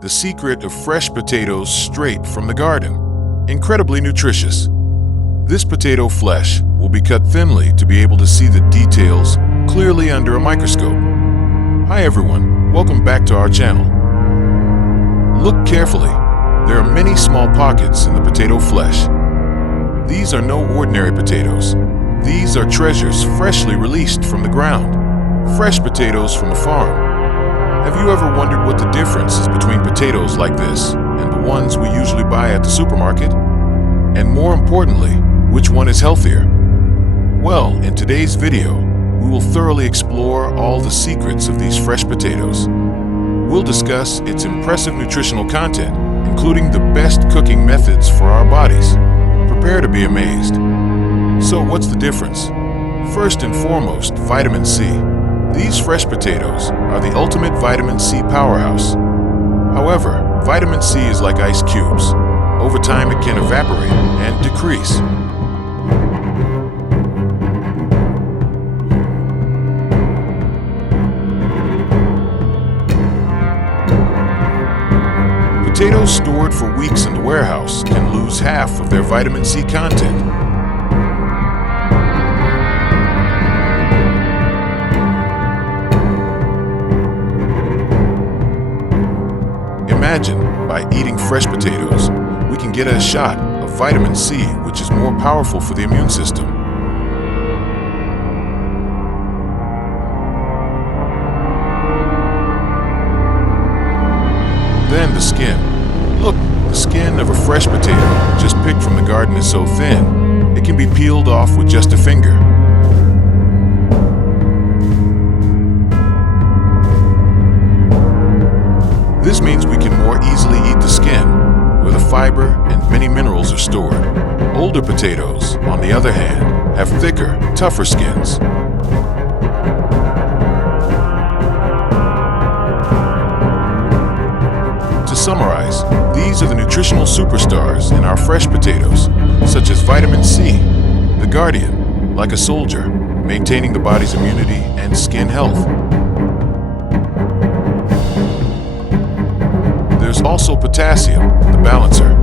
the secret of fresh potatoes straight from the garden. Incredibly nutritious. This potato flesh will be cut thinly to be able to see the details clearly under a microscope. Hi everyone, welcome back to our channel. Look carefully. There are many small pockets in the potato flesh. These are no ordinary potatoes. These are treasures freshly released from the ground. Fresh potatoes from the farm. Have you ever wondered what the difference is between potatoes like this and the ones we usually buy at the supermarket? And more importantly, which one is healthier? Well, in today's video, we will thoroughly explore all the secrets of these fresh potatoes. We'll discuss its impressive nutritional content, including the best cooking methods for our bodies. Prepare to be amazed. So what's the difference? First and foremost, vitamin C. These fresh potatoes are the ultimate vitamin C powerhouse. However, vitamin C is like ice cubes. Over time, it can evaporate and decrease. Potatoes stored for weeks in the warehouse can lose half of their vitamin C content. Imagine, by eating fresh potatoes, we can get a shot of vitamin C, which is more powerful for the immune system. Then the skin. Look, the skin of a fresh potato just picked from the garden is so thin, it can be peeled off with just a finger. This means we can more easily eat the skin, where the fiber and many minerals are stored. Older potatoes, on the other hand, have thicker, tougher skins. To summarize, these are the nutritional superstars in our fresh potatoes, such as vitamin C, the guardian, like a soldier, maintaining the body's immunity and skin health. There's also potassium, the balancer.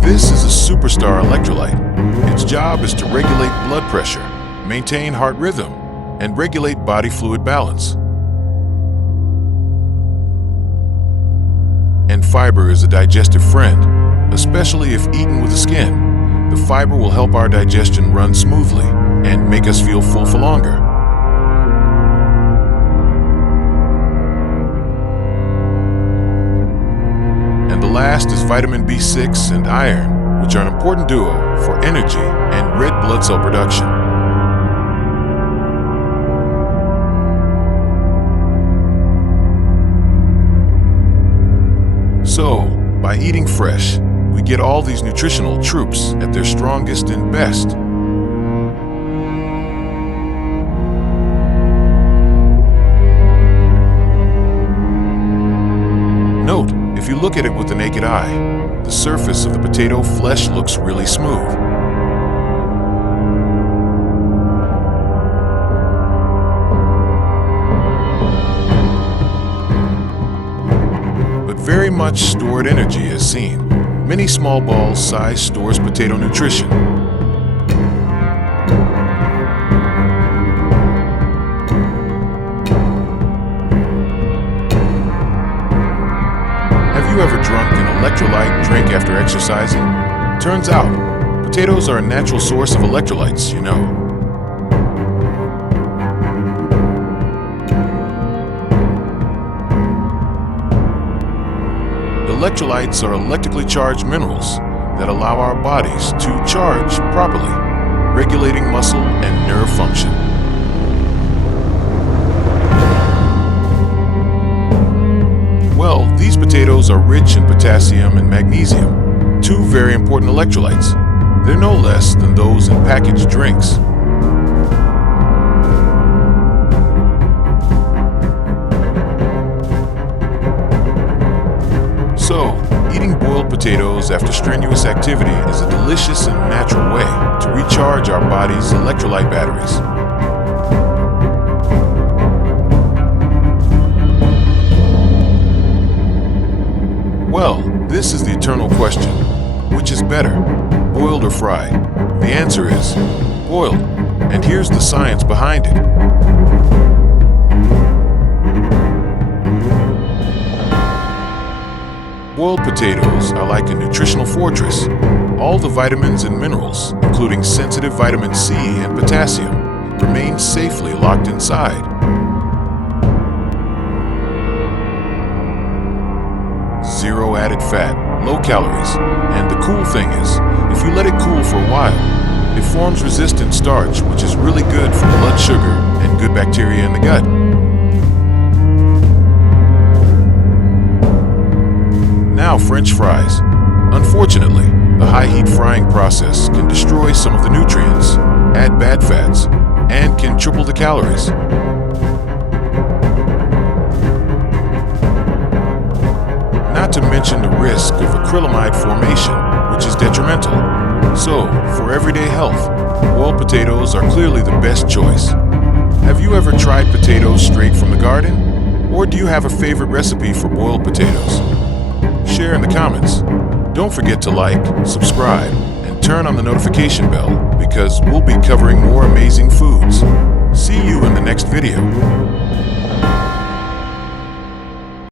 This is a superstar electrolyte. Its job is to regulate blood pressure, maintain heart rhythm, and regulate body fluid balance. And fiber is a digestive friend, especially if eaten with the skin. The fiber will help our digestion run smoothly and make us feel full for longer. And the last is vitamin B6 and iron, which are an important duo for energy and red blood cell production. So, by eating fresh, we get all these nutritional troops at their strongest and best. Note, if you look at it with the naked eye, the surface of the potato flesh looks really smooth. Very much stored energy is seen. Many small balls size stores potato nutrition. Have you ever drunk an electrolyte drink after exercising? Turns out, potatoes are a natural source of electrolytes, you know. Electrolytes are electrically charged minerals that allow our bodies to charge properly, regulating muscle and nerve function. Well, these potatoes are rich in potassium and magnesium, two very important electrolytes. They're no less than those in packaged drinks. So, eating boiled potatoes after strenuous activity is a delicious and natural way to recharge our body's electrolyte batteries. Well, this is the eternal question. Which is better, boiled or fried? The answer is boiled, and here's the science behind it. Boiled potatoes are like a nutritional fortress. All the vitamins and minerals, including sensitive vitamin C and potassium, remain safely locked inside. Zero added fat, low calories, and the cool thing is, if you let it cool for a while, it forms resistant starch, which is really good for blood sugar and good bacteria in the gut. Now, French fries. Unfortunately, the high heat frying process can destroy some of the nutrients, add bad fats, and can triple the calories. Not to mention the risk of acrylamide formation, which is detrimental. So, for everyday health, boiled potatoes are clearly the best choice. Have you ever tried potatoes straight from the garden? Or do you have a favorite recipe for boiled potatoes? Share in the comments. Don't forget to like, subscribe, and turn on the notification bell because we'll be covering more amazing foods. See you in the next video.